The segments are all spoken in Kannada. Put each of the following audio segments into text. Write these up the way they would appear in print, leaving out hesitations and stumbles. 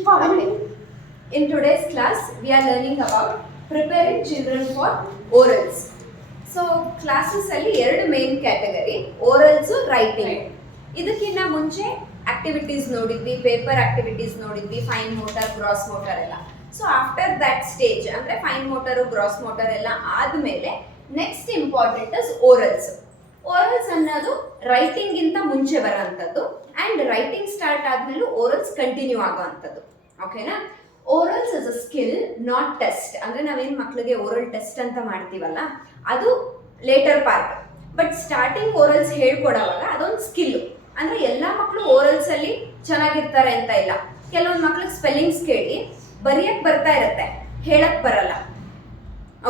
Okay. In today's class, we are learning about preparing children for orals. So, classes ಅಲ್ಲಿ ಎರಡು ಮೇನ್ ಕ್ಯಾಟಗರಿ, ಓರಲ್ಸ್, ರೈಟಿಂಗ್. ಇದಕ್ಕಿಂತ ಮುಂಚೆ ಆಕ್ಟಿವಿಟೀಸ್ ನೋಡಿದ್ವಿ, ಪೇಪರ್ ಆಕ್ಟಿವಿಟೀಸ್ ನೋಡಿದ್ವಿ, ಫೈನ್ ಮೋಟರ್, ಗ್ರಾಸ್ ಮೋಟರ್ ಎಲ್ಲ. ಸೊ ಆಫ್ಟರ್ ದಟ್ ಸ್ಟೇಜ್ ಅಂದ್ರೆ ಫೈನ್ ಮೋಟರ್, ಗ್ರಾಸ್ ಮೋಟರ್ ಎಲ್ಲ ಆದ್ಮೇಲೆ ನೆಕ್ಸ್ಟ್ ಇಂಪಾರ್ಟೆಂಟ್ ಇಸ್ ಓರಲ್ಸ್. ಓರಲ್ಸ್ ಅನ್ನೋದು ರೈಟಿಂಗ್ ಗಿಂತ ಮುಂಚೆ ಬರೋಂಥದ್ದು ಅಂಡ್ ರೈಟಿಂಗ್ ಸ್ಟಾರ್ಟ್ ಆದ್ಮೇಲೆ ಓರಲ್ಸ್ ಕಂಟಿನ್ಯೂ ಆಗೋವಂಥದ್ದು. ಓಕೆನಾ? Orals is a skill, not test. ಅಂದ್ರೆ ನಾವೇನ್ ಮಕ್ಳಿಗೆ ಓರಲ್ ಟೆಸ್ಟ್ ಅಂತ ಮಾಡ್ತೀವಲ್ಲ, ಅದು later part. But starting orals ಹೇಳ್ಕೊಡೋವಾಗ ಅದೊಂದು ಸ್ಕಿಲ್. ಅಂದ್ರೆ ಎಲ್ಲಾ ಮಕ್ಕಳು ಓರಲ್ಸ್ ಅಲ್ಲಿ ಚೆನ್ನಾಗಿರ್ತಾರೆ ಅಂತ ಇಲ್ಲ. ಕೆಲವೊಂದು ಮಕ್ಳಿಗೆ ಸ್ಪೆಲ್ಲಿಂಗ್ಸ್ ಕೇಳಿ ಬರೆಯಕ್ ಬರ್ತಾ ಇರತ್ತೆ, ಹೇಳಕ್ ಬರಲ್ಲ.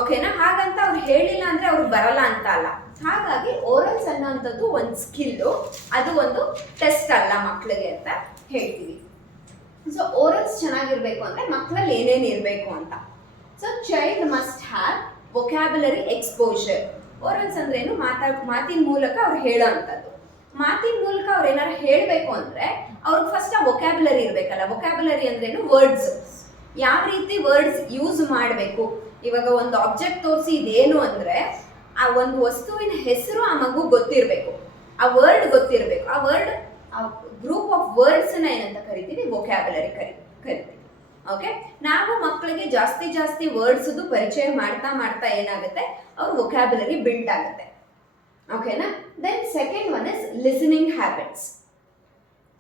ಓಕೆನಾ? ಹಾಗಂತ ಅವ್ರು ಹೇಳಿಲ್ಲ ಅಂದ್ರೆ ಅವ್ರಿಗೆ ಬರಲ್ಲ ಅಂತ ಅಲ್ಲ. ಹಾಗಾಗಿ ಓರಲ್ಸ್ ಅನ್ನೋಂಥದ್ದು ಒಂದು ಸ್ಕಿಲ್ಲು, ಅದು ಒಂದು ಟೆಸ್ಟ್ ಅಲ್ಲ ಮಕ್ಕಳಿಗೆ ಅಂತ ಹೇಳ್ತೀವಿ. ಸೊ ಓರಲ್ಸ್ ಚೆನ್ನಾಗಿರ್ಬೇಕು ಅಂದ್ರೆ ಮಕ್ಕಳಲ್ಲಿ ಏನೇನು ಇರಬೇಕು ಅಂತ. So child must have vocabulary exposure. Orals ಅಂದ್ರೇನು? ಮಾತಿನ ಮೂಲಕ ಅವ್ರು ಹೇಳೋ ಅಂಥದ್ದು. ಮಾತಿನ ಮೂಲಕ ಅವ್ರು ಏನಾರು ಹೇಳಬೇಕು ಅಂದ್ರೆ ಅವ್ರಿಗೆ ಫಸ್ಟ್ ಆ ವೊಕ್ಯಾಬುಲರಿ ಇರಬೇಕಲ್ಲ. ವೊಕ್ಯಾಬುಲರಿ ಅಂದ್ರೇನು? ವರ್ಡ್ಸ್. ಯಾವ ರೀತಿ ವರ್ಡ್ಸ್ ಯೂಸ್ ಮಾಡಬೇಕು. ಇವಾಗ ಒಂದು ಆಬ್ಜೆಕ್ಟ್ ತೋರಿಸಿ ಇದೇನು ಅಂದ್ರೆ ಆ ಒಂದು ವಸ್ತುವಿನ ಹೆಸರು ಆ ಮಗು ಗೊತ್ತಿರಬೇಕು, ಆ ವರ್ಡ್ ಗೊತ್ತಿರಬೇಕು. ಆ ವರ್ಡ್, ಆ ಗ್ರೂಪ್ ಆಫ್ ವರ್ಡ್ಸ್ ನ ಏನಂತ ಕರಿತೀವಿ? ವೊಕ್ಯಾಬುಲರಿ ಕರಿತೀವಿ. ಓಕೆ, ನಾವು ಮಕ್ಕಳಿಗೆ ಜಾಸ್ತಿ ವರ್ಡ್ಸ್ ಪರಿಚಯ ಮಾಡ್ತಾ ಏನಾಗುತ್ತೆ, ಅವ್ರ ವೊಕ್ಯಾಬುಲರಿ ಬಿಲ್ಡ್ ಆಗುತ್ತೆ. ಓಕೆನಾ? Then second one is listening habits.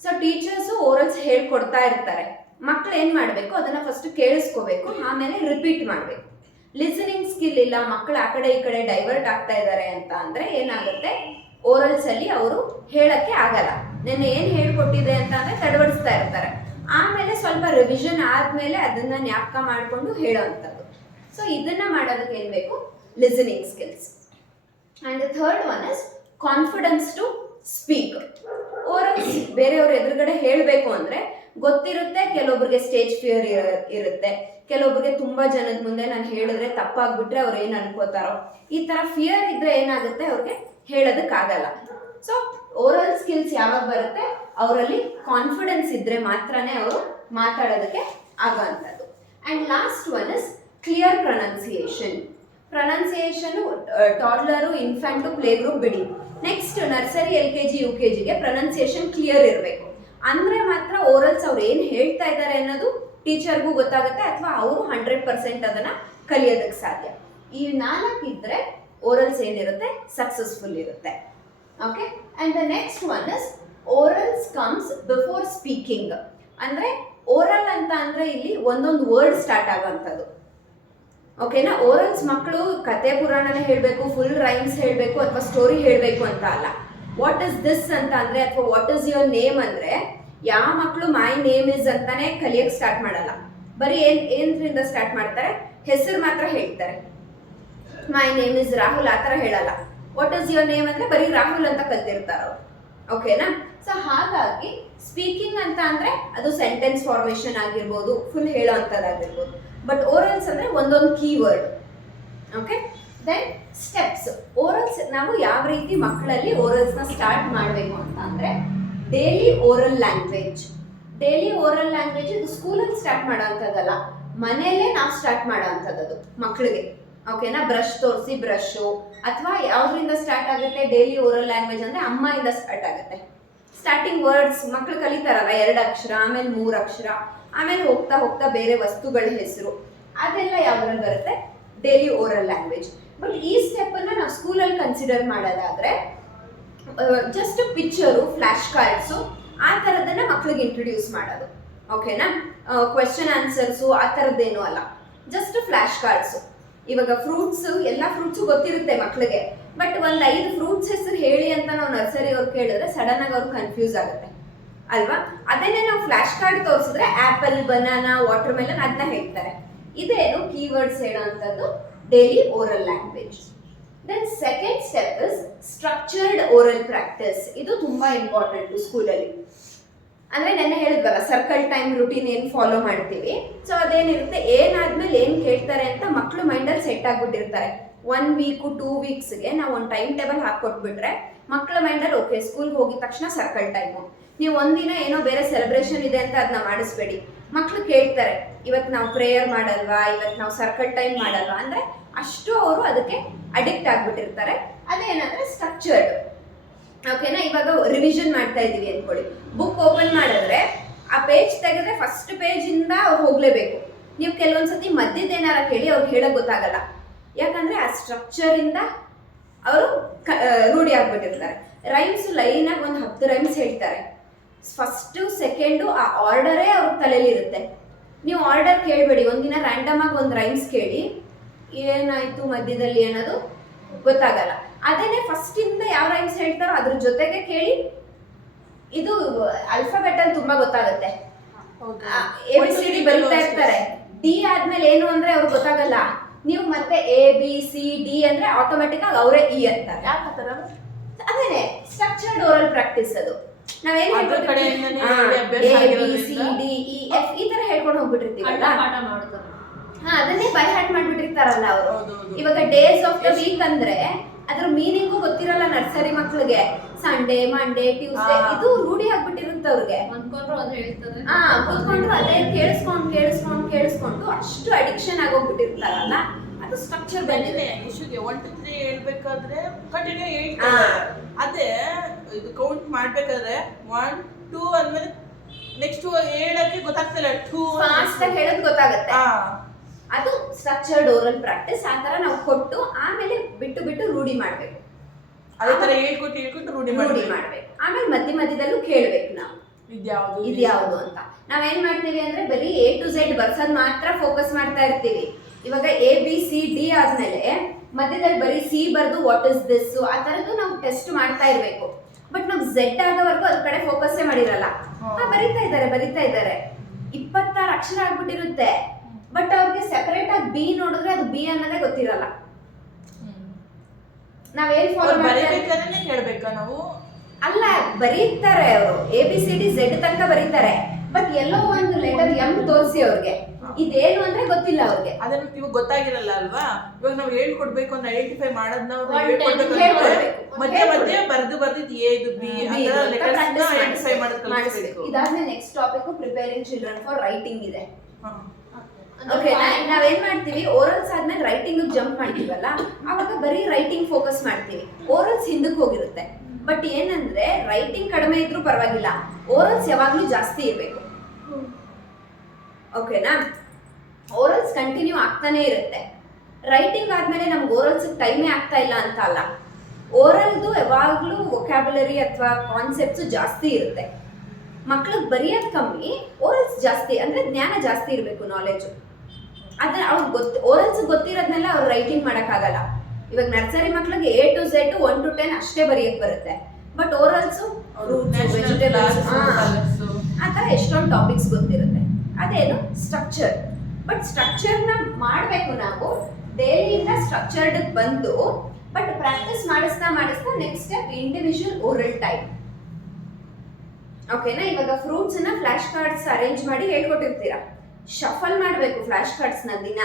So teachers orals ಹೇಳ್ಕೊಡ್ತಾ ಇರ್ತಾರೆ, ಮಕ್ಳು ಏನ್ ಮಾಡಬೇಕು, ಅದನ್ನ ಫಸ್ಟ್ ಕೇಳಿಸ್ಕೋಬೇಕು, ಆಮೇಲೆ ರಿಪೀಟ್ ಮಾಡಬೇಕು. ಲಿಸನಿಂಗ್ ಸ್ಕಿಲ್ ಇಲ್ಲ, ಮಕ್ಕಳು ಆ ಕಡೆ ಈ ಕಡೆ ಡೈವರ್ಟ್ ಆಗ್ತಾ ಇದ್ದಾರೆ ಅಂತ ಅಂದ್ರೆ ಏನಾಗುತ್ತೆ, ಓರಲ್ಸ್ ಅಲ್ಲಿ ಅವರು ಹೇಳಕ್ಕೆ ಆಗಲ್ಲ. ನೆನ್ನೆ ಏನ್ ಹೇಳ್ಕೊಟ್ಟಿದೆ ಅಂತ ಅಂದ್ರೆ ತಡವಡಿಸ್ತಾ ಇರ್ತಾರೆ. ಆಮೇಲೆ ಸ್ವಲ್ಪ ರಿವಿಷನ್ ಆದ್ಮೇಲೆ ಅದನ್ನ ಜ್ಞಾಪಕ ಮಾಡ್ಕೊಂಡು ಹೇಳೋವಂಥದ್ದು. ಸೊ ಇದನ್ನ ಮಾಡೋದಕ್ಕೆ ಏನ್ ಬೇಕು? Listening skills. And third one is confidence to speak. Orals ಬೇರೆಯವ್ರ ಎದುರುಗಡೆ ಹೇಳಬೇಕು ಅಂದ್ರೆ ಗೊತ್ತಿರುತ್ತೆ, ಕೆಲವೊಬ್ಬರಿಗೆ ಸ್ಟೇಜ್ ಫಿಯರ್ ಇರುತ್ತೆ, ಕೆಲವೊಬ್ಬರಿಗೆ ತುಂಬಾ ಜನದ ಮುಂದೆ ನಾನು ಹೇಳಿದ್ರೆ ತಪ್ಪಾಗ್ಬಿಟ್ರೆ ಅವ್ರು ಏನ್ ಅನ್ಕೋತಾರೋ, ಈ ತರ ಫಿಯರ್ ಇದ್ರೆ ಏನಾಗುತ್ತೆ, ಅವ್ರಿಗೆ ಹೇಳೋದಕ್ಕಾಗಲ್ಲ. ಸೊ ಓರಲ್ ಸ್ಕಿಲ್ಸ್ ಯಾವಾಗ ಬರುತ್ತೆ, ಅವರಲ್ಲಿ ಕಾನ್ಫಿಡೆನ್ಸ್ ಇದ್ರೆ ಮಾತ್ರನೇ ಅವರು ಮಾತಾಡೋದಕ್ಕೆ ಆಗೋವಂಥದ್ದು. And last one is clear pronunciation. Pronunciation toddler, infant, play group ಬಿಡಿ. ನೆಕ್ಸ್ಟ್ ನರ್ಸರಿ, LKG, UKGಗೆ ಪ್ರೊನೌನ್ಸಿಯೇಷನ್ ಕ್ಲಿಯರ್ ಇರಬೇಕು. ಅಂದ್ರೆ ಮಾತ್ರ ಓರಲ್ಸ್ ಅವ್ರು ಏನ್ ಹೇಳ್ತಾ ಇದ್ದಾರೆ ಅನ್ನೋದು ಟೀಚರ್ಗೂ ಗೊತ್ತಾಗುತ್ತೆ, ಅಥವಾ ಅವರು 100% ಅದನ್ನ ಕಲಿಯೋದಕ್ಕೆ ಸಾಧ್ಯ. ಈ 4 ಇದ್ರೆ ಓರಲ್ಸ್ ಏನಿರುತ್ತೆ, ಸಕ್ಸಸ್ಫುಲ್ ಇರುತ್ತೆ. Okay, and the next one is orals comes before speaking. ಅಂದ್ರೆ ಓರಲ್ ಅಂತ ಅಂದ್ರೆ ಇಲ್ಲಿ ಒಂದೊಂದು ವರ್ಡ್ ಸ್ಟಾರ್ಟ್ ಆಗುವಂಥದ್ದು. ಓಕೆನಾ? ಓರಲ್ಸ್ ಮಕ್ಕಳು ಕತೆ ಪುರಾಣನೇ ಹೇಳಬೇಕು, ಫುಲ್ ರೈಮ್ಸ್ ಹೇಳಬೇಕು, ಅಥವಾ ಸ್ಟೋರಿ ಹೇಳಬೇಕು ಅಂತ ಅಲ್ಲ. ವಾಟ್ ಇಸ್ ದಿಸ್ ಅಂತ ಅಂದ್ರೆ, ಅಥವಾ ವಾಟ್ ಇಸ್ ಯುವರ್ ನೇಮ್ ಅಂದ್ರೆ, ಯಾವ ಮಕ್ಕಳು ಮೈ ನೇಮ್ ಇಸ್ ಅಂತಾನೆ ಕಲಿಯಕ್ಕೆ ಸ್ಟಾರ್ಟ್ ಮಾಡಲ್ಲ. ಬರೀ ಏನ್ರಿಂದ ಸ್ಟಾರ್ಟ್ ಮಾಡ್ತಾರೆ, ಹೆಸರು ಮಾತ್ರ ಹೇಳ್ತಾರೆ. ಮೈ ನೇಮ್ ಇಸ್ ರಾಹುಲ್ ಆ ಥರ ಹೇಳಲ್ಲ. ವಾಟ್ ಇಸ್ ಯುವರ್ ನೇಮ್ ಅಂದ್ರೆ ಬರೀ ರಾಹುಲ್ ಅಂತ ಕಲ್ತಿರ್ತಾರ ಅವ್ರು. ಓಕೆನಾ? ಸೊ ಹಾಗಾಗಿ ಸ್ಪೀಕಿಂಗ್ ಅಂತ ಅಂದ್ರೆ ಅದು ಸೆಂಟೆನ್ಸ್ ಫಾರ್ಮೇಶನ್ ಆಗಿರ್ಬೋದು, ಫುಲ್ ಹೇಳೋ ಅಂಥದ್ದಾಗಿರ್ಬೋದು. ಬಟ್ ಓರಲ್ಸ್ ಅಂದ್ರೆ ಒಂದೊಂದು keyword. Okay, then steps. Orals ನಾವು ಯಾವ ರೀತಿ ಮಕ್ಕಳಲ್ಲಿ ಓರಲ್ಸ್ನ ಸ್ಟಾರ್ಟ್ ಮಾಡಬೇಕು ಅಂತ ಅಂದ್ರೆ, daily oral language. Daily oral language ಇದು ಸ್ಕೂಲಲ್ಲಿ ಸ್ಟಾರ್ಟ್ ಮಾಡೋವಂಥದ್ದಲ್ಲ, ಮನೆಯಲ್ಲೇ ನಾವು ಸ್ಟಾರ್ಟ್ ಮಾಡೋವಂಥದ್ದು ಮಕ್ಕಳಿಗೆ. ಓಕೆನಾ? ಬ್ರಷ್ ತೋರಿಸಿ ಬ್ರಷು, ಅಥವಾ ಯಾವ್ದ್ರಿಂದ ಸ್ಟಾರ್ಟ್ ಆಗುತ್ತೆ ಡೈಲಿ ಓರಲ್ ಲ್ಯಾಂಗ್ವೇಜ್ ಅಂದ್ರೆ ಅಮ್ಮ ಇಂದ ಸ್ಟಾರ್ಟ್ ಆಗುತ್ತೆ. ಸ್ಟಾರ್ಟಿಂಗ್ ವರ್ಡ್ಸ್ ಮಕ್ಕಳು ಕಲಿತಾರಲ್ಲ, 2 ಅಕ್ಷರ, ಆಮೇಲೆ 3 ಅಕ್ಷರ, ಆಮೇಲೆ ಹೋಗ್ತಾ ಬೇರೆ ವಸ್ತುಗಳ ಹೆಸರು, ಅದೆಲ್ಲ ಯಾವ್ದ್ರಲ್ಲಿ ಬರುತ್ತೆ? Daily oral language. ಬಟ್ ಈ ಸ್ಟೆಪ್ ಅನ್ನ ನಾವು ಸ್ಕೂಲಲ್ಲಿ ಕನ್ಸಿಡರ್ ಮಾಡೋದಾದ್ರೆ ಜಸ್ಟ್ ಪಿಕ್ಚರು, ಫ್ಲಾಶ್ ಕಾರ್ಡ್ಸು ಆ ಥರದನ್ನ ಮಕ್ಳಿಗೆ ಇಂಟ್ರೊಡ್ಯೂಸ್ ಮಾಡೋದು. ಓಕೆನಾ? ಕ್ವೆಶ್ಚನ್ ಆನ್ಸರ್ಸು ಆ ಥರದ್ದೇನು ಅಲ್ಲ, ಜಸ್ಟ್ ಫ್ಲಾಶ್ ಕಾರ್ಡ್ಸು. ಇವಾಗ ಫ್ರೂಟ್ಸ್, ಎಲ್ಲ ಫ್ರೂಟ್ಸು ಗೊತ್ತಿರುತ್ತೆ ಮಕ್ಳಿಗೆ, ಬಟ್ ಒಂದು 5 ಫ್ರೂಟ್ಸ್ ಹೆಸರು ಹೇಳಿ ಅಂತ ನಾವು ನರ್ಸರಿ ಅವ್ರು ಕೇಳಿದ್ರೆ ಸಡನ್ ಆಗಿ ಅವ್ರು ಕನ್ಫ್ಯೂಸ್ ಆಗುತ್ತೆ ಅಲ್ವಾ? ಅದನ್ನೇ ನಾವು ಫ್ಲಾಶ್ ಕಾರ್ಡ್ ತೋರಿಸಿದ್ರೆ ಆಪಲ್, ಬನಾನಾ, ವಾಟರ್ ಮೆಲನ್ ಅದನ್ನ ಹೇಳ್ತಾರೆ. ಇದೇನು ಕೀವರ್ಡ್ಸ್ ಹೇಳೋವಂಥದ್ದು daily oral language. Then second step is structured oral practice. ಇದು ತುಂಬಾ ಇಂಪಾರ್ಟೆಂಟ್ ಸ್ಕೂಲಲ್ಲಿ. ಅಂದ್ರೆ ನೆನ್ನೆ ಹೇಳಿದ್ವಲ್ಲ, ಸರ್ಕಲ್ ಟೈಮ್ ರೂಟೀನ್ ಏನು ಫಾಲೋ ಮಾಡ್ತೀವಿ. ಸೊ ಅದೇನಿರುತ್ತೆ, ಏನಾದ್ಮೇಲೆ ಏನ್ ಕೇಳ್ತಾರೆ ಅಂತ ಮಕ್ಕಳು ಮೈಂಡಲ್ಲಿ ಸೆಟ್ ಆಗ್ಬಿಟ್ಟಿರ್ತಾರೆ. 1 ವೀಕು 2 ವೀಕ್ಸ್ಗೆ ನಾವು ಒಂದು ಟೈಮ್ ಟೇಬಲ್ ಹಾಕೊಟ್ಬಿಟ್ರೆ ಮಕ್ಕಳ ಮೈಂಡಲ್ಲಿ ಓಕೆ, ಸ್ಕೂಲ್ಗೆ ಹೋಗಿದ ತಕ್ಷಣ ಸರ್ಕಲ್ ಟೈಮು, ನೀವು ಒಂದಿನ ಏನೋ ಬೇರೆ ಸೆಲೆಬ್ರೇಷನ್ ಇದೆ ಅಂತ ಅದನ್ನ ಮಾಡಿಸ್ಬೇಡಿ. ಮಕ್ಳು ಕೇಳ್ತಾರೆ, ಇವತ್ತು ನಾವು ಪ್ರೇಯರ್ ಮಾಡಲ್ವಾ, ಇವತ್ತು ನಾವು ಸರ್ಕಲ್ ಟೈಮ್ ಮಾಡಲ್ವಾ ಅಂದ್ರೆ ಅಷ್ಟು ಅವರು ಅದಕ್ಕೆ ಅಡಿಕ್ಟ್ ಆಗ್ಬಿಟ್ಟಿರ್ತಾರೆ. ಅದೇನಂದ್ರೆ ಸ್ಟ್ರಕ್ಚರ್ಡ್. ಓಕೆನಾ, ಇವಾಗ ರಿವಿಷನ್ ಮಾಡ್ತಾ ಇದೀವಿ ಅನ್ಕೊಳ್ಳಿ, ಬುಕ್ ಓಪನ್ ಮಾಡಿದ್ರೆ ಆ ಪೇಜ್ ತೆಗೆದ್ರೆ ಫಸ್ಟ್ ಪೇಜ್ ಇಂದ ಅವ್ರು ಹೋಗ್ಲೇಬೇಕು. ನೀವು ಕೆಲವೊಂದ್ಸತಿ ಮಧ್ಯದ ಏನಾರ ಕೇಳಿ ಅವ್ರಿಗೆ ಹೇಳಕ್ ಗೊತ್ತಾಗಲ್ಲ, ಯಾಕಂದ್ರೆ ಆ ಸ್ಟ್ರಕ್ಚರ್ ಇಂದ ಅವರು ರೂಢಿ ಆಗ್ಬಿಟ್ಟಿರ್ತಾರೆ. ರೈಮ್ಸ್ ಲೈನ್ ಆಗಿ ಒಂದು 10 ರೈಮ್ಸ್ ಹೇಳ್ತಾರೆ, ಫಸ್ಟು ಸೆಕೆಂಡು ಆ ಆರ್ಡರೇ ಅವ್ರ ತಲೆಯಲ್ಲಿ ಇರುತ್ತೆ. ನೀವು ಆರ್ಡರ್ ಕೇಳಬೇಡಿ, ಒಂದಿನ ರ್ಯಾಂಡಮ್ ಆಗಿ ಒಂದು ರೈಮ್ಸ್ ಕೇಳಿ ಏನಾಯ್ತು ಮಧ್ಯದಲ್ಲಿ ಅನ್ನೋದು ಗೊತ್ತಾಗಲ್ಲ. ಅದೇನೆ ಫಸ್ಟ್ ಇಂದ ಯಾವ ರೈಮ್ಸ್ ಹೇಳ್ತಾರೋ ಅದ್ರ ಜೊತೆಗೆ ಕೇಳಿ, ಇದು ಅಲ್ಫಾಬೆಟ್ ಅಲ್ಲಿ ತುಂಬಾ ಗೊತ್ತಾಗುತ್ತೆ. ABCD ಬರೀತಾ ಇರ್ತಾರೆ, ಡಿ ಆದ್ಮೇಲೆ ಏನು ಅಂದ್ರೆ ಅವ್ರಿಗೆ ಗೊತ್ತಾಗಲ್ಲ. ನೀವು ಮತ್ತೆ ABCD ಅಂದ್ರೆ ಆಟೋಮೆಟಿಕ್ ಆಗಿ ಅವರೇ ಇ ಅಂತಾರೆ. ಅದೇನೆ ಸ್ಟ್ರಕ್ಚರ್ಡ್ ಓರಲ್ ಪ್ರಾಕ್ಟೀಸ್. ಅದು ನಾವೇನ್ ABCDEF ಈ ತರ ಹೇಳ್ಕೊಂಡು ಹೋಗ್ಬಿಟ್ಟಿರ್ತೀವಲ್ಲ, ಅದನ್ನೇ ಬೈ ಹಾರ್ಟ್ ಮಾಡ್ಬಿಟ್ಟಿರ್ತಾರಲ್ಲ ಅವರು. ಇವಾಗ ಡೇಸ್ ಆಫ್ ದ ವೀಕ್ ಅಂದ್ರೆ ಅದ್ರ ಮೀನಿಂಗು ಗೊತ್ತಿರಲ್ಲ ನರ್ಸರಿ ಮಕ್ಳಿಗೆ. ಸಂಡೇ, ಮಂಡೇ, ಟ್ಯೂಸ್ಡೇ ಇದು ರೂಢಿ ಆಗ್ಬಿಟ್ಟಿರುತ್ತೆ ಅವ್ರಿಗೆ. ಕೂತ್ಕೊಂಡ್ರು ಅದೇ ಕೇಳಿಸ್ಕೊಂಡು ಅಷ್ಟು ಅಡಿಕ್ಷನ್ ಆಗೋಗ್ಬಿಟ್ಟಿರ್ತಾರಲ್ಲ, ಅದು ಸ್ಟ್ರಕ್ಚರ್ ಬಂದಿದೆ. 1 2 3 ಹೇಳ್ಬೇಕಾದ್ರೆ ಕಂಟಿನ್ಯೂ ಹೇಳ್ತಾರೆ. ಅದೇ ಇದು ಕೌಂಟ್ ಮಾಡ್ಬೇಕಾದ್ರೆ 1 2 ಅಂದ್ಮೇಲೆ ನೆಕ್ಸ್ಟ್ ಹೇಳಕ್ಕೆ ಗೊತ್ತಾಗ್ತಿಲ್ಲ, 2 ಫಾಸ್ಟ್ ಆಗಿ ಹೇಳೋದು ಗೊತ್ತಾಗುತ್ತೆ. ಅದು ಸ್ಟ್ರಕ್ಚರ್ಡ್ ಓರಲ್ ಪ್ರಾಕ್ಟೀಸ್. ಆ ತರ ನಾವು ಕೊಟ್ಟು ಆಮೇಲೆ ಬಿಟ್ಟು ರೂಢಿ ಮಾಡ್ಬೇಕು. ಅದೇ ತರ ಹೇಳ್ಕೊಟ್ಟು ರೂಢಿ ಮಾಡ್ಬೇಕು. ಆಮೇಲೆ ಮಧ್ಯದಲ್ಲೂ ಕೇಳ್ಬೇಕು ನಾವು ಇದ್ಯಾವುದು ಅಂತ. ನಾವೇನ್ ಮಾಡ್ತೀವಿ ಅಂದ್ರೆ ಬರೀ A to Z ಬರ್ಸೋದ್ ಮಾತ್ರ ಫೋಕಸ್ ಮಾಡ್ತಾ ಇರ್ತೀವಿ. ಇವಾಗ ABCD ಆದ್ಮೇಲೆ ಮಧ್ಯದಲ್ಲಿ ಬರೀ C ಬರ್ದು ವಾಟ್ ಇಸ್ ದಿಸ್ ಆ ತರದ್ದು ನಾವು ಟೆಸ್ಟ್ ಮಾಡ್ತಾ ಇರ್ಬೇಕು. ಬಟ್ ನಾವು Z ಆಗೋವರೆಗೂ ಅದ್ರ ಕಡೆ ಫೋಕಸ್ಸೇ ಮಾಡಿರಲ್ಲ. ಬರೀತಾ ಇದ್ದಾರೆ 26 ಅಕ್ಷರ ಆಗ್ಬಿಟ್ಟಿರುತ್ತೆ. ಬಟ್ ಅವ್ರಿಗೆ ಸೆಪರೇಟ್ ಆಗಿ ಬಿ ನೋಡಿದ್ರೆ ಅದು ಬಿ ಅನ್ನೋದೇ ಗೊತ್ತಿರಲ್ಲ. ನಾವೇನ್ ಫಾಲೋ ಮಾಡ್ಬೇಕಾದ್ರೆ ಹೇಳ್ಬೇಕಾ ನಾವು? ಅಲ್ಲ, ಬರೀತಾರೆ ಅವರು ABCD Z ತನಕ ಬರೀತಾರೆ. ಬಟ್ ಎಲ್ಲೋ ಒಂದು ಲೆಟರ್ M ತೋರಿಸಿ ಅವ್ರಿಗೆ ಇದೇನು ಅಂದ್ರೆ ಗೊತ್ತಿಲ್ಲ ಅವ್ರಿಗೆ. ಅದನ್ನ ಇವಾಗ ಗೊತ್ತಾಗಿರಲ್ಲ ಅಲ್ವಾ. ಇವಾಗ ನಾವು ಹೇಳ್ಕೊಡ್ಬೇಕು ಅಂತ ಐಡೆಂಟಿಫೈ ಮಾಡೋದನ್ನ ಮಧ್ಯ ಬರ್ದಿದ್ದು A ಇದು B ಅಂತ ಲೆಟರ್ಸ್ ಐಡೆಂಟಿಫೈ ಮಾಡೋದು ಕಲಿಸಬೇಕು. ಇದಾದ್ಮೇಲೆ next topic preparing children for writing ಇದೆ. ಓಕೆ, ನಾವೇನ್ ಮಾಡ್ತೀವಿ, ಓರಲ್ಸ್ ಆದ್ಮೇಲೆ ರೈಟಿಂಗ್ ಜಂಪ್ ಮಾಡ್ತೀವಲ್ಲ, ಅವಾಗ ಬರೀ ರೈಟಿಂಗ್ ಫೋಕಸ್ ಮಾಡ್ತೀವಿ. ಓರಲ್ಸ್ ಹಿಂದಕ್ಕೆ ಹೋಗಿರುತ್ತೆ. ಬಟ್ ಏನಂದ್ರೆ ರೈಟಿಂಗ್ ಕಡಿಮೆ ಇದ್ರೂ ಪರವಾಗಿಲ್ಲ, ಓರಲ್ಸ್ ಯಾವಾಗ್ಲೂ ಜಾಸ್ತಿ ಇರಬೇಕು. ಓಕೆನಾ, ಓರಲ್ಸ್ ಕಂಟಿನ್ಯೂ ಆಗ್ತಾನೆ ಇರುತ್ತೆ. ರೈಟಿಂಗ್ ಆದ್ಮೇಲೆ ನಮ್ಗೆ ಓರಲ್ಸ್ ಟೈಮೇ ಆಗ್ತಾ ಇಲ್ಲ ಅಂತ ಅಲ್ಲ, ಓರಲ್ದು ಯಾವಾಗ್ಲೂ ವೊಕ್ಯಾಬುಲರಿ ಅಥವಾ ಕಾನ್ಸೆಪ್ಟ್ಸ್ ಜಾಸ್ತಿ ಇರುತ್ತೆ. ಮಕ್ಳಿಗೆ ಬರೆಯೋದು ಕಮ್ಮಿ, ಓರಲ್ಸ್ ಜಾಸ್ತಿ ಅಂದ್ರೆ ಜ್ಞಾನ ಜಾಸ್ತಿ ಇರಬೇಕು, ನಾಲೆಜು. ಆದ್ರೆ ಅವ್ರಿಗೆ ಓರಲ್ಸ್ ಗೊತ್ತಿರೋದ್ನೆಲ್ಲ ಅವ್ರು ರೈಟಿಂಗ್ ಮಾಡೋಕ್ಕಾಗಲ್ಲ. ಇವಾಗ ನರ್ಸರಿ ಮಕ್ಳಿಗೆ A to Z 1 to 10 ಅಷ್ಟೇ ಬರೆಯಕ್ ಬರುತ್ತೆ. ಬಟ್ ಓರಲ್ಸು ಆ ಥರ ಎಷ್ಟೊಂದು ಟಾಪಿಕ್ಸ್ ಗೊತ್ತಿರುತ್ತೆ. ಅದೇನು ಸ್ಟ್ರಕ್ಚರ್. ಬಟ್ ಸ್ಟ್ರಕ್ಚರ್ನ ಮಾಡಬೇಕು ನಾವು ಡೈಲಿಯಿಂದ ಸ್ಟ್ರಕ್ಚರ್ಡ್ ಬಂದು. ಬಟ್ ಪ್ರಾಕ್ಟೀಸ್ ಮಾಡಿಸ್ತಾ next step individual oral time. ಓಕೆನಾ, ಇವಾಗ ಫ್ರೂಟ್ಸ್ ನ ಫ್ಲಾಶ್ ಕಾರ್ಡ್ಸ್ ಅರೇಂಜ್ ಮಾಡಿ ಹೇಳ್ಕೊಟ್ಟಿರ್ತೀರಾ. ಶಫಲ್ ಮಾಡಬೇಕು ಫ್ಲಾಶ್ ಕಾರ್ಡ್ಸ್ ನ ದಿನ.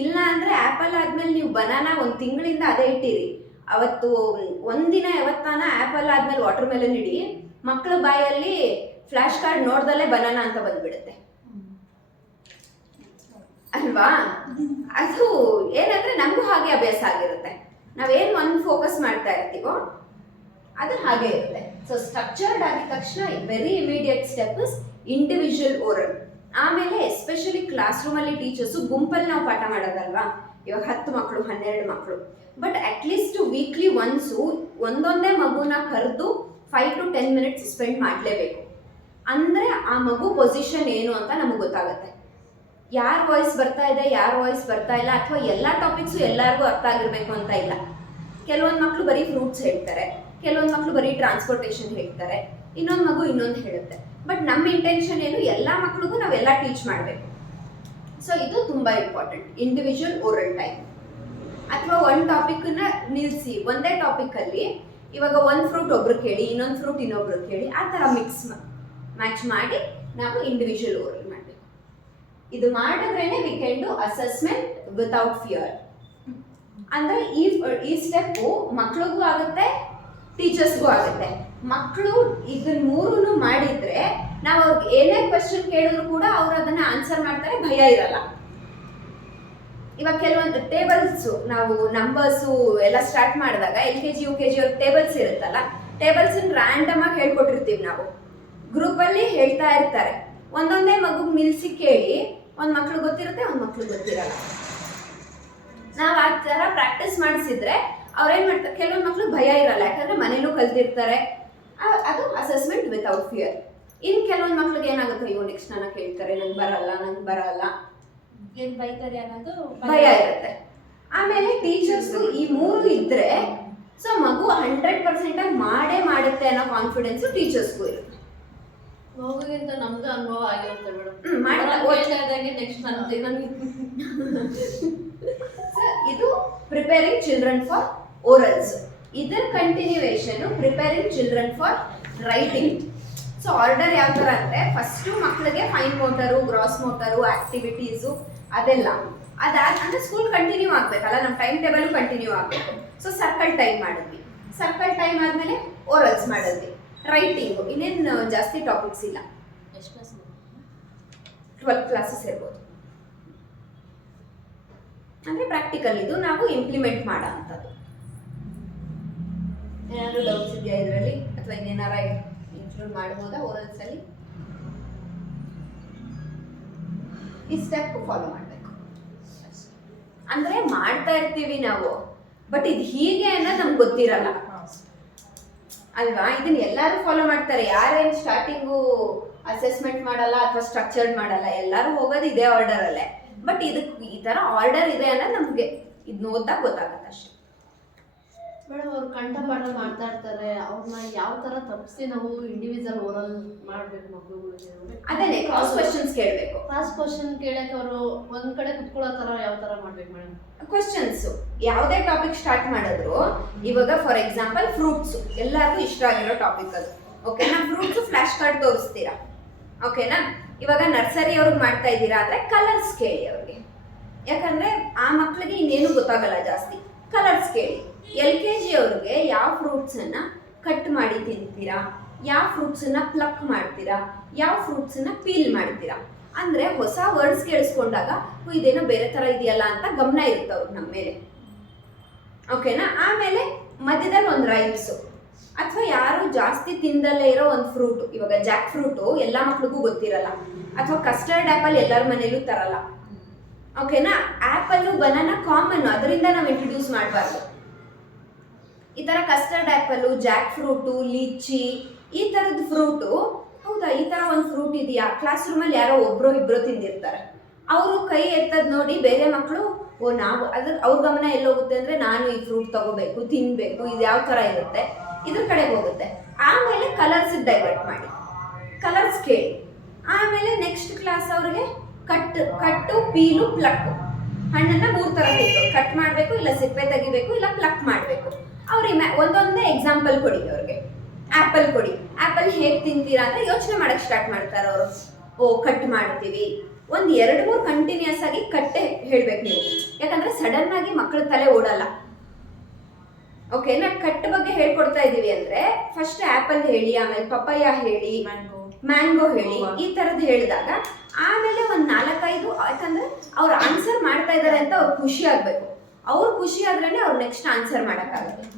ಇಲ್ಲ ಅಂದ್ರೆ ಆಪಲ್ ಆದ್ಮೇಲೆ ನೀವು ಬನಾನಾ 1 ತಿಂಗಳಿಂದ ಅದೇ ಇಟ್ಟಿರಿ. ಅವತ್ತು ಒಂದಿನ ಯಾವತ್ತಾನ ಆಪಲ್ ಆದ್ಮೇಲೆ ವಾಟರ್ ಮೆಲನ್ ಇಡಿ, ಮಕ್ಕಳ ಬಾಯಲ್ಲಿ ಫ್ಲಾಶ್ ಕಾರ್ಡ್ ನೋಡ್ದಲ್ಲೇ ಬನಾನಾ ಅಂತ ಬಂದ್ಬಿಡುತ್ತೆ ಅಲ್ವಾ. ಅದು ಏನಂದ್ರೆ ನಮಗೂ ಹಾಗೆ ಅಭ್ಯಾಸ ಆಗಿರುತ್ತೆ. ನಾವೇನ್ ಒಂದು ಫೋಕಸ್ ಮಾಡ್ತಾ ಇರ್ತೀವೋ ಅದು ಹಾಗೆ ಇರುತ್ತೆ. ಸೊ ಸ್ಟ್ರಕ್ಚರ್ಡ್ ಆಗಿದ ತಕ್ಷಣ very immediate step is individual oral. ಆಮೇಲೆ ಎಸ್ಪೆಷಲಿ ಕ್ಲಾಸ್ ರೂಮಲ್ಲಿ ಟೀಚರ್ಸು ಗುಂಪಲ್ಲಿ ನಾವು ಪಾಠ ಮಾಡೋದಲ್ವಾ. ಇವಾಗ 10 ಮಕ್ಕಳು 12 ಮಕ್ಕಳು. ಬಟ್ ಅಟ್ಲೀಸ್ಟ್ ವೀಕ್ಲಿ ಒನ್ಸು ಒಂದೊಂದೇ ಮಗುನ ಕರೆದು 5 to 10 minutes ಸ್ಪೆಂಡ್ ಮಾಡಲೇಬೇಕು. ಅಂದರೆ ಆ ಮಗು ಪೊಸಿಷನ್ ಏನು ಅಂತ ನಮಗೆ ಗೊತ್ತಾಗುತ್ತೆ. ಯಾರ ವಾಯ್ಸ್ ಬರ್ತಾ ಇದೆ, ಯಾರ ವಾಯ್ಸ್ ಬರ್ತಾ ಇಲ್ಲ, ಅಥವಾ ಎಲ್ಲ ಟಾಪಿಕ್ಸು ಎಲ್ಲರಿಗೂ ಅರ್ಥ ಆಗಿರ್ಬೇಕು ಅಂತ ಇಲ್ಲ. ಕೆಲವೊಂದು ಮಕ್ಕಳು ಬರೀ ಫ್ರೂಟ್ಸ್ ಹೇಳ್ತಾರೆ, ಕೆಲವೊಂದು ಮಕ್ಕಳು ಬರೀ ಟ್ರಾನ್ಸ್ಪೋರ್ಟೇಷನ್ ಹೇಳ್ತಾರೆ, ಇನ್ನೊಂದು ಮಗು ಇನ್ನೊಂದು ಹೇಳುತ್ತೆ. ಬಟ್ ನಮ್ಮ ಇಂಟೆನ್ಷನ್ ಏನು, ಎಲ್ಲ ಮಕ್ಳಿಗೂ ನಾವೆಲ್ಲ ಟೀಚ್ ಮಾಡಬೇಕು. ಸೊ ಇದು ತುಂಬ ಇಂಪಾರ್ಟೆಂಟ್, ಇಂಡಿವಿಜುವಲ್ ಓರಲ್ ಟೈಮ್. ಅಥವಾ ಒಂದು ಟಾಪಿಕ್ನ ನಿಲ್ಲಿಸಿ ಒಂದೇ ಟಾಪಿಕಲ್ಲಿ ಇವಾಗ ಒಂದು ಫ್ರೂಟ್ ಒಬ್ರು ಕೇಳಿ, ಇನ್ನೊಂದು ಫ್ರೂಟ್ ಇನ್ನೊಬ್ರು ಕೇಳಿ, ಆ ಥರ ಮ್ಯಾಚ್ ಮಾಡಿ ನಾವು ಇಂಡಿವಿಜುವಲ್ ಓರಲ್ ಮಾಡಬೇಕು. ಇದು ಮಾಡಿದ್ರೇನೆ we can do assessment without fear. ಅಂದರೆ ಈ ಸ್ಟೆಪ್ಪು ಮಕ್ಳಿಗೂ ಆಗುತ್ತೆ, ಟೀಚರ್ಸ್ಗೂ ಆಗುತ್ತೆ. ಮಕ್ಕಳು ಇದನ್ನ ಮೂರನ್ನು ಮಾಡಿದ್ರೆ ನಾವು ಅವ್ರಿಗೆ ಏನೇ ಕ್ವಶನ್ ಕೇಳಿದ್ರು ಕೂಡ ಅವ್ರು ಅದನ್ನ ಆನ್ಸರ್ ಮಾಡ್ತಾರೆ, ಭಯ ಇರಲ್ಲ. ಇವಾಗ ಕೆಲವೊಂದು ಟೇಬಲ್ಸ್ ನಾವು ನಂಬರ್ಸು ಎಲ್ಲ ಸ್ಟಾರ್ಟ್ ಮಾಡಿದಾಗ LKG UKG ಅವ್ರ ಟೇಬಲ್ಸ್ ಇರುತ್ತಲ್ಲ, ಟೇಬಲ್ಸ್ ರ್ಯಾಂಡಮ್ ಆಗಿ ಹೇಳ್ಕೊಟ್ಟಿರ್ತೀವಿ ನಾವು, ಗ್ರೂಪಲ್ಲಿ ಹೇಳ್ತಾ ಇರ್ತಾರೆ. ಒಂದೊಂದೇ ಮಗು ನಿಲ್ಸಿ ಕೇಳಿ, ಒಂದು ಮಕ್ಳು ಗೊತ್ತಿರುತ್ತೆ, ಒಂದು ಮಕ್ಳು ಗೊತ್ತಿರಲ್ಲ. ನಾವು ಆ ಥರ ಪ್ರಾಕ್ಟೀಸ್ ಮಾಡಿಸಿದ್ರೆ ಅವ್ರೇನು ಮಾಡ್ತಾರೆ, ಕೆಲವೊಂದು ಮಕ್ಳು ಭಯ ಇರಲ್ಲ, ಯಾಕಂದ್ರೆ ಮನೇಲೂ ಕಲ್ತಿರ್ತಾರೆ. ಅದು ಅಸೆಸ್ಮೆಂಟ್ ವಿತೌಟ್ ಫಿಯರ್. ಇನ್ನು ಕೆಲವೊಂದು ಮಕ್ಳಿಗೆ ಏನಾಗುತ್ತೆ, ಅಯ್ಯೋ ನೆಕ್ಸ್ಟ್ ನನ್ನ ಕೇಳ್ತಾರೆ, ನಂಗೆ ಬರಲ್ಲ ಏನ್ ಬೈತಾರೆ ಅನ್ನೋದು ಭಯ ಇರುತ್ತೆ. ಆಮೇಲೆ ಟೀಚರ್ಸ್ ಈ ಮೂರು ಇದ್ರೆ ಸೊ ಮಗು 100% ಮಾಡೇ ಮಾಡುತ್ತೆ ಅನ್ನೋ ಕಾನ್ಫಿಡೆನ್ಸ್ ಟೀಚರ್ಸ್ಗೂ ಇರುತ್ತೆ. ಮಗುಗಿಂತ ನಮ್ದು ಅನುಭವ ಆಗಿರುತ್ತೆ ನೆಕ್ಸ್ಟ್ ಇದು ಪ್ರಿಪೇರಿಂಗ್ ಚಿಲ್ಡ್ರನ್ ಫಾರ್ ಓರಲ್ಸ್. ಇದರ continuation preparing children for writing. So order ಯಾವ ಥರ ಅಂದರೆ, ಫಸ್ಟು ಮಕ್ಕಳಿಗೆ fine motor, gross motor, activities ಅದೆಲ್ಲ ಅಂದರೆ ಸ್ಕೂಲ್ ಕಂಟಿನ್ಯೂ ಆಗಬೇಕಲ್ಲ, ನಮ್ಮ ಟೈಮ್ ಟೇಬಲ್ ಕಂಟಿನ್ಯೂ ಆಗಬೇಕು. ಸೊ ಸರ್ಕಲ್ ಟೈಮ್ ಮಾಡಿದ್ವಿ, ಸರ್ಕಲ್ ಟೈಮ್ ಆದಮೇಲೆ ಓರಲ್ಸ್ ಮಾಡಿದ್ವಿ. ರೈಟಿಂಗು ಇನ್ನೇನು ಜಾಸ್ತಿ ಟಾಪಿಕ್ಸ್ ಇಲ್ಲ, ಎಷ್ಟು ಕ್ಲಾಸ್ 12 ಕ್ಲಾಸಸ್ ಇರ್ಬೋದು. ಅಂದರೆ ಪ್ರಾಕ್ಟಿಕಲ್ ಇದು ನಾವು ಇಂಪ್ಲಿಮೆಂಟ್ ಮಾಡೋ ಅಂಥದ್ದು. ಏನಾದರೂ ಡೌಟ್ಸ್ ಇದೆಯಾ ಇದರಲ್ಲಿ, ಅಥವಾ ಇನ್ನೇನಾರ ಇನ್ಕ್ಲೂಡ್ ಮಾಡ್ಬೋದಾ ಓರಲ್ಸಲ್ಲಿ? ಈ ಸ್ಟೆಪ್ ಫಾಲೋ ಮಾಡಬೇಕು. ಅಂದರೆ ಮಾಡ್ತಾ ಇರ್ತೀವಿ ನಾವು, ಬಟ್ ಇದು ಹೀಗೆ ಅನ್ನೋದು ನಮ್ಗೆ ಗೊತ್ತಿರಲ್ಲ ಅಲ್ವಾ? ಇದನ್ನ ಎಲ್ಲರೂ ಫಾಲೋ ಮಾಡ್ತಾರೆ, ಯಾರೇನು ಸ್ಟಾರ್ಟಿಂಗು ಅಸೆಸ್ಮೆಂಟ್ ಮಾಡಲ್ಲ ಅಥವಾ ಸ್ಟ್ರಕ್ಚರ್ಡ್ ಮಾಡಲ್ಲ, ಎಲ್ಲರೂ ಹೋಗೋದು ಇದೇ ಆರ್ಡರಲ್ಲೇ. ಬಟ್ ಇದಕ್ಕೆ ಈ ಥರ ಆರ್ಡರ್ ಇದೆ ಅನ್ನೋದು ನಮಗೆ ಇದು ಓದ್ದಾಗ ಗೊತ್ತಾಗುತ್ತೆ ಅಷ್ಟೇ. ಮೇಡಮ್ ಅವ್ರು ಕಂಠಪಾಠ ಮಾಡ್ತಾ ಇರ್ತಾರೆ, ಅವ್ರನ್ನ ಯಾವ ತರ ತಪ್ಪಿಸಿ ನಾವು ಇಂಡಿವಿಜುವಲ್ ಓರಲ್ ಮಾಡ್ಬೇಕು ಮಕ್ಕಳುಗಳಿಗೆ? ಅದೇನೆ ಕ್ರಾಸ್ ಕ್ವೆಶ್ಚನ್ಸ್ ಕೇಳಬೇಕು. ಕ್ರಾಸ್ ಕ್ವಶನ್ ಕೇಳಕ್ಕೆ ಅವರು ಒಂದ್ ಕಡೆ ಕುತ್ಕೊಳ್ಳೋ ತರ ಯಾವ ತರ ಮಾಡ್ಬೇಕು ಮೇಡಮ್? ಕ್ವೆಶ್ಚನ್ಸ್ ಯಾವುದೇ ಟಾಪಿಕ್ ಸ್ಟಾರ್ಟ್ ಮಾಡಿದ್ರು, ಇವಾಗ ಫಾರ್ ಎಕ್ಸಾಂಪಲ್ ಫ್ರೂಟ್ಸ್ ಎಲ್ಲರಿಗೂ ಇಷ್ಟ ಆಗಿರೋ ಟಾಪಿಕ್ ಅದು, ಓಕೆನಾ? ಫ್ರೂಟ್ಸ್ ಫ್ಲಾಶ್ ಕಾರ್ಡ್ ತೋರಿಸ್ತೀರಾ, ಓಕೆನಾ? ಇವಾಗ ನರ್ಸರಿ ಅವ್ರಿಗೆ ಮಾಡ್ತಾ ಇದ್ದೀರಾ ಅಂದರೆ ಕಲರ್ಸ್ ಕೇಳಿ ಅವ್ರಿಗೆ, ಯಾಕಂದರೆ ಆ ಮಕ್ಕಳಿಗೆ ಇನ್ನೇನು ಗೊತ್ತಾಗಲ್ಲ ಜಾಸ್ತಿ. ಕಲರ್ಸ್ ಕೇಳಿ. LKG ಅವ್ರಿಗೆ ಯಾವ ಫ್ರೂಟ್ಸನ್ನು ಕಟ್ ಮಾಡಿ ತಿಂತೀರಾ, ಯಾವ ಫ್ರೂಟ್ಸನ್ನು ಪ್ಲಕ್ ಮಾಡ್ತೀರಾ, ಯಾವ ಫ್ರೂಟ್ಸನ್ನು ಪೀಲ್ ಮಾಡ್ತೀರಾ, ಅಂದರೆ ಹೊಸ ವರ್ಡ್ಸ್ ಕೇಳಿಸ್ಕೊಂಡಾಗ ಇದೇನೋ ಬೇರೆ ಥರ ಇದೆಯಲ್ಲ ಅಂತ ಗಮನ ಇರುತ್ತೆ ಅವ್ರಿಗೆ ನಮ್ಮ ಮೇಲೆ, ಓಕೆನಾ? ಆಮೇಲೆ ಮಧ್ಯದಲ್ಲಿ ಒಂದು ರೈಮ್ಸು, ಅಥವಾ ಯಾರು ಜಾಸ್ತಿ ತಿಂದಲ್ಲೇ ಇರೋ ಒಂದು ಫ್ರೂಟು. ಇವಾಗ ಜಾಕ್ ಫ್ರೂಟು ಎಲ್ಲ ಮಕ್ಳಿಗೂ ಗೊತ್ತಿರಲ್ಲ, ಅಥವಾ ಕಸ್ಟರ್ಡ್ ಆ್ಯಪಲ್ ಎಲ್ಲರ ಮನೇಲೂ ತರಲ್ಲ, ಓಕೆನಾ? ಆ್ಯಪಲ್ಲು ಬನಾನಾ ಕಾಮನ್, ಅದರಿಂದ ನಾವು ಇಂಟ್ರೊಡ್ಯೂಸ್ ಮಾಡಬಾರ್ದು. ಈ ಥರ custard apple, Jack fruit, lychee, ಈ ಥರದ ಫ್ರೂಟು, ಹೌದಾ ಈ ಥರ ಒಂದು ಫ್ರೂಟ್ ಇದೆಯಾ, ಕ್ಲಾಸ್ ರೂಮಲ್ಲಿ ಯಾರೋ ಒಬ್ಬರು ಇಬ್ಬರು ತಿಂದಿರ್ತಾರೆ, ಅವರು ಕೈ ಎತ್ತದ್ ನೋಡಿ ಬೇರೆ ಮಕ್ಕಳು ನಾವು ಅವ್ರ ಗಮನ ಎಲ್ಲೋಗುತ್ತೆ ಅಂದರೆ ನಾನು ಈ ಫ್ರೂಟ್ ತಗೋಬೇಕು, ತಿನ್ನಬೇಕು, ಇದು ಯಾವ ಥರ ಇರುತ್ತೆ, ಇದ್ರ ಕಡೆಗೆ ಹೋಗುತ್ತೆ. ಆಮೇಲೆ ಕಲರ್ಸ್ ಡೈವರ್ಟ್ ಮಾಡಿ, ಕಲರ್ಸ್ ಕೇಳಿ. ಆಮೇಲೆ ನೆಕ್ಸ್ಟ್ ಕ್ಲಾಸ್ ಅವ್ರಿಗೆ ಕಟ್ಟು, ಪೀಲು, ಪ್ಲಕ್, ಹಣ್ಣನ್ನು 3 ಥರ ಬೇಕು, ಕಟ್ ಮಾಡಬೇಕು, ಇಲ್ಲ ಸಿಪ್ಪೆ ತೆಗಿಬೇಕು, ಇಲ್ಲ ಪ್ಲಕ್ ಮಾಡಬೇಕು. ಅವ್ರಿಗೆ ಒಂದೊಂದೇ ಎಕ್ಸಾಂಪಲ್ ಕೊಡಿ ಅವ್ರಿಗೆ. ಆ್ಯಪಲ್ ಕೊಡಿ, ಆ್ಯಪಲ್ ಹೇಗೆ ತಿಂತೀರಾ ಅಂತ ಯೋಚನೆ ಮಾಡೋಕ್ಕೆ ಸ್ಟಾರ್ಟ್ ಮಾಡ್ತಾರೆ ಅವರು. ಕಟ್ ಮಾಡ್ತೀವಿ, ಒಂದು 2-3 ಕಂಟಿನ್ಯೂಸ್ ಆಗಿ ಕಟ್ಟೆ ಹೇಳ್ಬೇಕು ನೀವು, ಯಾಕಂದರೆ ಸಡನ್ ಆಗಿ ಮಕ್ಕಳ ತಲೆ ಓಡಲ್ಲ, ಓಕೆನಾ? ಕಟ್ ಬಗ್ಗೆ ಹೇಳ್ಕೊಡ್ತಾ ಇದ್ದೀವಿ ಅಂದರೆ ಫಸ್ಟ್ ಆ್ಯಪಲ್ ಹೇಳಿ, ಆಮೇಲೆ ಪಪ್ಪಾಯ ಹೇಳಿ, ಮ್ಯಾಂಗೋ ಹೇಳಿ, ಈ ಥರದ್ದು ಹೇಳಿದಾಗ ಆಮೇಲೆ ಒಂದು 4-5, ಯಾಕಂದರೆ ಅವ್ರು ಆನ್ಸರ್ ಮಾಡ್ತಾ ಇದ್ದಾರೆ ಅಂತ ಅವ್ರು ಖುಷಿ ಆಗಬೇಕು. ಅವ್ರು ಖುಷಿ ಆದ್ರೇ ಅವ್ರು ನೆಕ್ಸ್ಟ್ ಆನ್ಸರ್ ಮಾಡೋಕ್ಕಾಗುತ್ತೆ.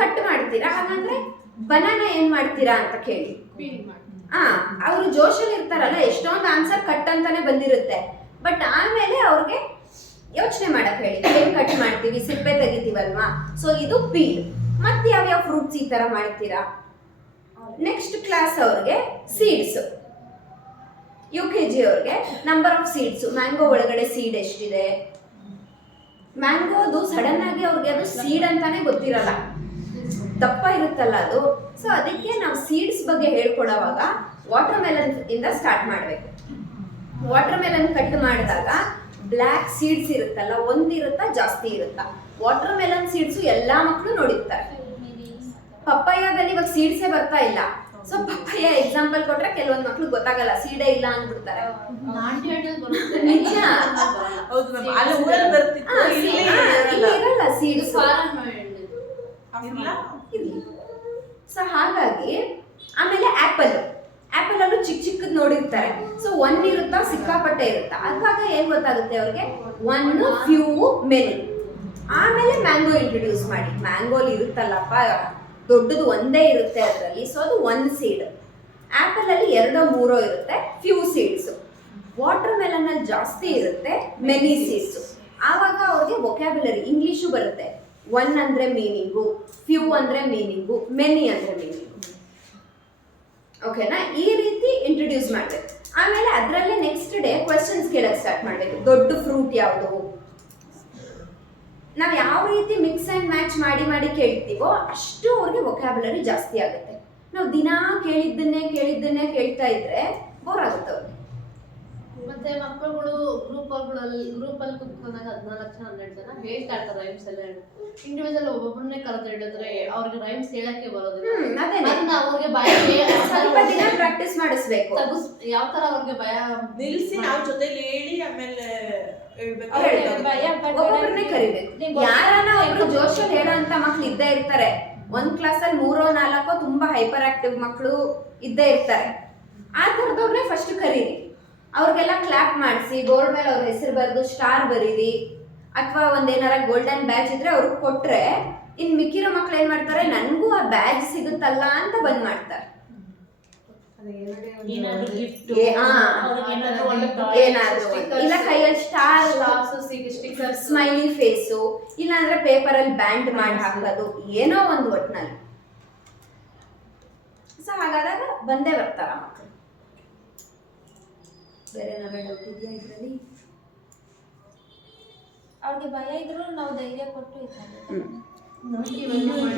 ಕಟ್ ಮಾಡ್ತೀರಾ, ಹಾಗಂದ್ರೆ ಬನಾನಾ ಏನು ಮಾಡ್ತೀರಾ ಅಂತ ಕೇಳಿ. ಅವರು ಜೋಶಲ್ಲಿ ಇರ್ತಾರಲ್ಲ, ಎಷ್ಟೊಂದು ಆನ್ಸರ್ ಕಟ್ ಅಂತಾನೆ ಬಂದಿರುತ್ತೆ, ಬಟ್ ಆಮೇಲೆ ಅವ್ರಿಗೆ ಯೋಚನೆ ಮಾಡಕ್ಕೆ ಹೇಳಿ, ಏನು ಕಟ್ ಮಾಡ್ತೀವಿ, ಸಿಪ್ಪೆ ತೆಗಿತೀವಲ್ವಾ, ಸೊ ಇದು ಪೀಲ್. ಮತ್ತೆ ಯಾವ್ಯಾವ ಫ್ರೂಟ್ಸ್ ಈ ಥರ ಮಾಡ್ತೀರಾ. ನೆಕ್ಸ್ಟ್ ಕ್ಲಾಸ್ ಅವ್ರಿಗೆ ಸೀಡ್ಸ್, UKG ಅವ್ರಿಗೆ ನಂಬರ್ ಆಫ್ ಸೀಡ್ಸು, ಮ್ಯಾಂಗೋ ಒಳಗಡೆ ಸೀಡ್ ಎಷ್ಟಿದೆ, ಮ್ಯಾಂಗೋದು ಸಡನ್ ಆಗಿ ಅವ್ರಿಗೆ ಅದು ಸೀಡ್ ಅಂತಾನೆ ಗೊತ್ತಿರಲ್ಲ, ದಪ್ಪ ಇರುತ್ತಲ್ಲ ಅದು. ಸೊ ಅದಕ್ಕೆ ನಾವು ಸೀಡ್ಸ್ ಬಗ್ಗೆ ಹೇಳ್ಕೊಡೋವಾಗ ವಾಟರ್ ಮೆಲನ್ ಇಂದ ಸ್ಟಾರ್ಟ್ ಮಾಡಬೇಕು. ವಾಟರ್ ಮೆಲನ್ ಕಟ್ ಮಾಡಿದಾಗ ಬ್ಲ್ಯಾಕ್ ಸೀಡ್ಸ್ ಇರುತ್ತಲ್ಲ, ಒಂದಿರುತ್ತಾ ಜಾಸ್ತಿ ಇರುತ್ತಾ? ವಾಟರ್ ಮೆಲನ್ ಸೀಡ್ಸು ಎಲ್ಲ ಮಕ್ಕಳು ನೋಡಿರ್ತಾರೆ. ಪಪ್ಪಾಯದಲ್ಲಿ ಇವಾಗ ಸೀಡ್ಸೇ ಬರ್ತಾ ಇಲ್ಲ, ಸೊ ಪಪ್ಪಾಯ ಎಕ್ಸಾಂಪಲ್ ಕೊಟ್ರೆ ಕೆಲವೊಂದು ಮಕ್ಳು ಗೊತ್ತಾಗಲ್ಲ, ಸೀಡೇ ಇಲ್ಲ ಅಂದ್ಬಿಡ್ತಾರೆ. ನಿಜ, ಇರಲ್ಲ ಸೀಡ್ಸ್. ಸೊ ಹಾಗಾಗಿ ಆಮೇಲೆ ಆ್ಯಪಲ್ ಅಲ್ಲೂ ಚಿಕ್ಕ ಚಿಕ್ಕದ್ ನೋಡಿರ್ತಾರೆ. ಸೊ ಒನ್ ಇರುತ್ತಾ ಸಿಕ್ಕಾಪಟ್ಟೆ ಇರುತ್ತಾ, ಅವಾಗ ಏನ್ ಗೊತ್ತಾಗುತ್ತೆ ಅವ್ರಿಗೆ, ಒನ್, ಫ್ಯೂ, ಮೆನಿ. ಆಮೇಲೆ ಮ್ಯಾಂಗೋ ಇಂಟ್ರೊಡ್ಯೂಸ್ ಮಾಡಿ. ಮ್ಯಾಂಗೋಲಿ ಇರುತ್ತಲ್ಲಪ್ಪ ದೊಡ್ಡದು ಒಂದೇ ಇರುತ್ತೆ ಅದರಲ್ಲಿ, ಸೊ ಅದು ಒನ್ ಸೀಡ್. ಆ್ಯಪಲ್ ಅಲ್ಲಿ 2-3 ಇರುತ್ತೆ, ಫ್ಯೂ ಸೀಡ್ಸ್. ವಾಟರ್ ಮೆಲನ್ ಅಲ್ಲಿ ಜಾಸ್ತಿ ಇರುತ್ತೆ, ಮೆನಿ ಸೀಡ್ಸ್. ಆವಾಗ ಅವ್ರಿಗೆ ವೊಕ್ಯಾಬ್ಯುಲರಿ ಇಂಗ್ಲಿಷು ಬರುತ್ತೆ. ಒನ್ ಅಂದ್ರೆ ಮೀನಿಂಗು, ಫ್ಯೂ ಅಂದ್ರೆ ಮೀನಿಂಗು, ಮೆನಿ ಅಂದ್ರೆ ಮೀನಿಂಗು. ಓಕೆನಾ? ಈ ರೀತಿ ಇಂಟ್ರೊಡ್ಯೂಸ್ ಮಾಡ್ಬೇಕು. ಆಮೇಲೆ ಅದರಲ್ಲೇ ನೆಕ್ಸ್ಟ್ ಡೇ ಕ್ವೆಶನ್ಸ್ ಕೇಳಕ್ ಸ್ಟಾರ್ಟ್ ಮಾಡ್ಬೇಕು. ದೊಡ್ಡ ಫ್ರೂಟ್ ಯಾವುದು? ನಾವು ಯಾವ ರೀತಿ ಮಿಕ್ಸ್ ಆ್ಯಂಡ್ ಮ್ಯಾಚ್ ಮಾಡಿ ಮಾಡಿ ಕೇಳ್ತೀವೋ ಅಷ್ಟು ಅವ್ರಿಗೆ ವೊಕ್ಯಾಬ್ಯುಲರಿ ಜಾಸ್ತಿ ಆಗುತ್ತೆ. ನಾವು ದಿನಾ ಕೇಳಿದ್ದನ್ನೇ ಕೇಳ್ತಾ ಇದ್ರೆ ಬೋರ್ ಆಗುತ್ತೆ ಅವ್ರಿಗೆ. ಮತ್ತೆ ಮಕ್ಕಳುಗಳು ಗ್ರೂಪಲ್ಲಿ ಕುತ್ಕೊಂಡಾಗ 14 ಜನ 12 ಜನ ಹೇಳ್ತಾ ಇರ್ತಾರೆ ರೈಮ್ಸ್ ಎಲ್ಲ. ಇಂಡಿವಿಜುವಲ್ ಒಬ್ಬೊಬ್ಬರನ್ನೇ ಕರೆದು ಹೇಳಿದ್ರೆ ಅವ್ರಿಗೆ ರೈಮ್ಸ್ ಹೇಳಕ್ಕೆ ಬರೋದಿಲ್ಲ. ಅದನ್ನ ಅವ್ರಿಗೆ ಭಯ ಸ್ವಲ್ಪ ದಿನ ಪ್ರಾಕ್ಟೀಸ್ ಮಾಡಿಸ್ಬೇಕು. ಯಾವ ತರ ಅವ್ರಿಗೆ ಭಯ ನಿಲ್ಸಿ ನಾವು ಜೊತೆಲಿ ಹೇಳಿ ಆಮೇಲೆ ಹೇಳ್ಬೇಕು. ಒಬ್ಬೊಬ್ಬರನ್ನೇ ಕರಿಬೇಕು. ಯಾರನ್ನ ಒಬ್ರು ಜೋಶಲ್ಲಿ ಹೇಳೋ ಅಂತ ಮಕ್ಳು ಇದ್ದೇ ಇರ್ತಾರೆ. ಒಂದ್ ಕ್ಲಾಸಲ್ಲಿ 3-4 ತುಂಬಾ ಹೈಪರ್ ಆಕ್ಟಿವ್ ಮಕ್ಕಳು ಇದ್ದೇ ಇರ್ತಾರೆ. ಆ ಥರದವ್ರನ್ನೇ ಫಸ್ಟ್ ಕರೀರಿ. ಅವ್ರಿಗೆಲ್ಲ ಕ್ಲಾಪ್ ಮಾಡಿಸಿ, ಬೋರ್ಡ್ ಮೇಲೆ ಅವ್ರ ಹೆಸರು ಬರೆದು ಸ್ಟಾರ್ ಬರೀರಿ. ಅಥವಾ ಒಂದೇನಾರ ಗೋಲ್ಡನ್ ಬ್ಯಾಚ್ ಇದ್ರೆ ಅವ್ರಿಗೆ ಕೊಟ್ರೆ ಇನ್ ಮಿಕ್ಕಿರೋ ಮಕ್ಳು ಏನ್ ಮಾಡ್ತಾರೆ, ನನ್ಗೂ ಆ ಬ್ಯಾಚ್ ಸಿಗುತ್ತಲ್ಲ ಅಂತ ಬಂದ್ ಮಾಡ್ತಾರೆ. ಏನಾದ್ರು ಇಲ್ಲ ಕೈಯಲ್ಲಿ ಸ್ಟಾರ್, ಸ್ಮೈಲಿ ಫೇಸು, ಇಲ್ಲ ಅಂದ್ರೆ ಪೇಪರ್ ಅಲ್ಲಿ ಬ್ಯಾಂಡ್ ಮಾಡಿ ಹಾಕೋದು, ಏನೋ ಒಂದು ಒಟ್ನಲ್ಲಿ. ಸೊ ಹಾಗಾದಾಗ ಬಂದೇ ಬರ್ತಾರ ಮಕ್ಕಳು. ಬೇರೆ ಏನಾದ್ರು ಡೌಟ್ ಇದೆಯಾ ಇದರಲ್ಲಿ? ಅವ್ರಿಗೆ ಭಯ ಇದ್ರು ನಾವು ಧೈರ್ಯ ಕೊಟ್ಟು